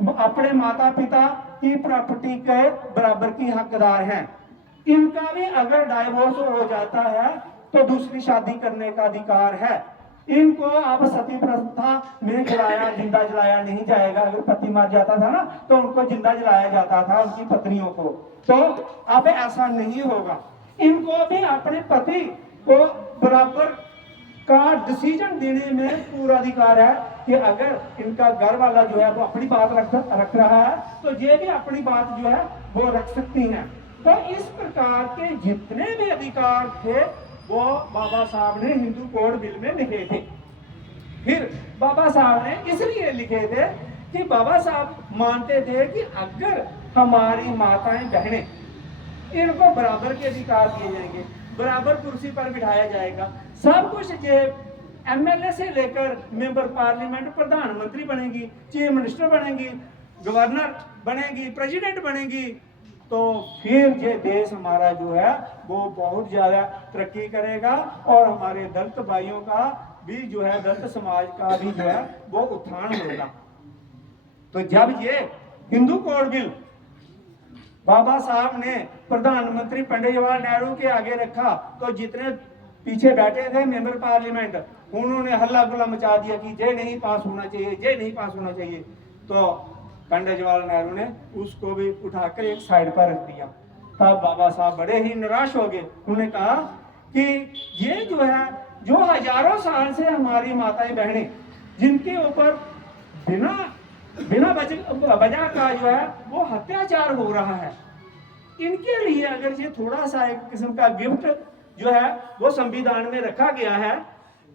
अपने माता पिता की प्रॉपर्टी के बराबर की हकदार हैं। इनका भी अगर डाइवोर्स हो जाता है तो दूसरी शादी करने का अधिकार है। इनको अब सती प्रथा में जिंदा जलाया नहीं जाएगा। अगर पति मर जाता था ना तो उनको जिंदा जलाया जाता था उनकी पत्नियों को, तो अब ऐसा नहीं होगा। इनको भी अपने पति को बराबर का डिसीजन देने में पूरा अधिकार है कि अगर इनका घर वाला जो है वो अपनी बात रख रहा है तो ये भी अपनी बात जो है वो रख सकती हैं। तो इस प्रकार के जितने भी अधिकार थे वो बाबा साहब ने हिंदू कोड बिल में लिखे थे। फिर बाबा साहब ने इसलिए लिखे थे कि बाबा साहब मानते थे कि अगर हमारी माताएं बहनें इनको बराबर के अधिकार दिए जाएंगे, बराबर कुर्सी पर बिठाया जाएगा, सब कुछ ये एमएलए से लेकर मेंबर पार्लियामेंट, प्रधानमंत्री बनेगी, चीफ मिनिस्टर बनेगी, गवर्नर बनेगी, प्रेसिडेंट बनेगी, तो फिर ये देश हमारा जो है वो बहुत ज्यादा तरक्की करेगा और हमारे दलित भाइयों का भी जो है, दलित समाज का भी जो है वो उत्थान होगा। तो जब ये हिंदू कोड बिल बाबा साहब ने प्रधानमंत्री पंडित जवाहरलाल नेहरू के आगे रखा तो जितने पीछे बैठे थे मेंबर पार्लियामेंट उन्होंने हल्ला गुल्ला मचा दिया कि ये नहीं पास होना चाहिए, ये नहीं पास होना चाहिए। तो पंडित जवाहरलाल नेहरू ने उसको भी उठाकर एक साइड पर रख दिया। तब बाबा साहब बड़े ही निराश हो गए। उन्होंने कहा कि ये जो है, जो हजारों साल से हमारी माताएं बहनें जिनके ऊपर बिना वजह का जो है वो अत्याचार हो रहा है, इनके लिए अगर ये थोड़ा सा एक किस्म का गिफ्ट जो है वो संविधान में रखा गया है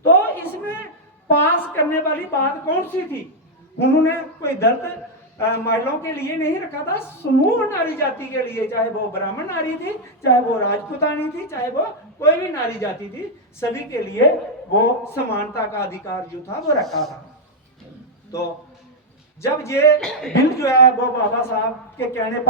तो इसमें पास करने वाली बात कौन सी थी? उन्होंने कोई दलित महिलाओं के लिए नहीं रखा था, समूह नारी जाति के लिए, चाहे वो ब्राह्मण नारी थी, चाहे वो राजपूतानी थी, चाहे वो कोई भी नारी जाति थी, सभी के लिए वो समानता का अधिकार जो था वो रखा था। तो जब ये बिल जो है वो बाबा साहब के कहने पर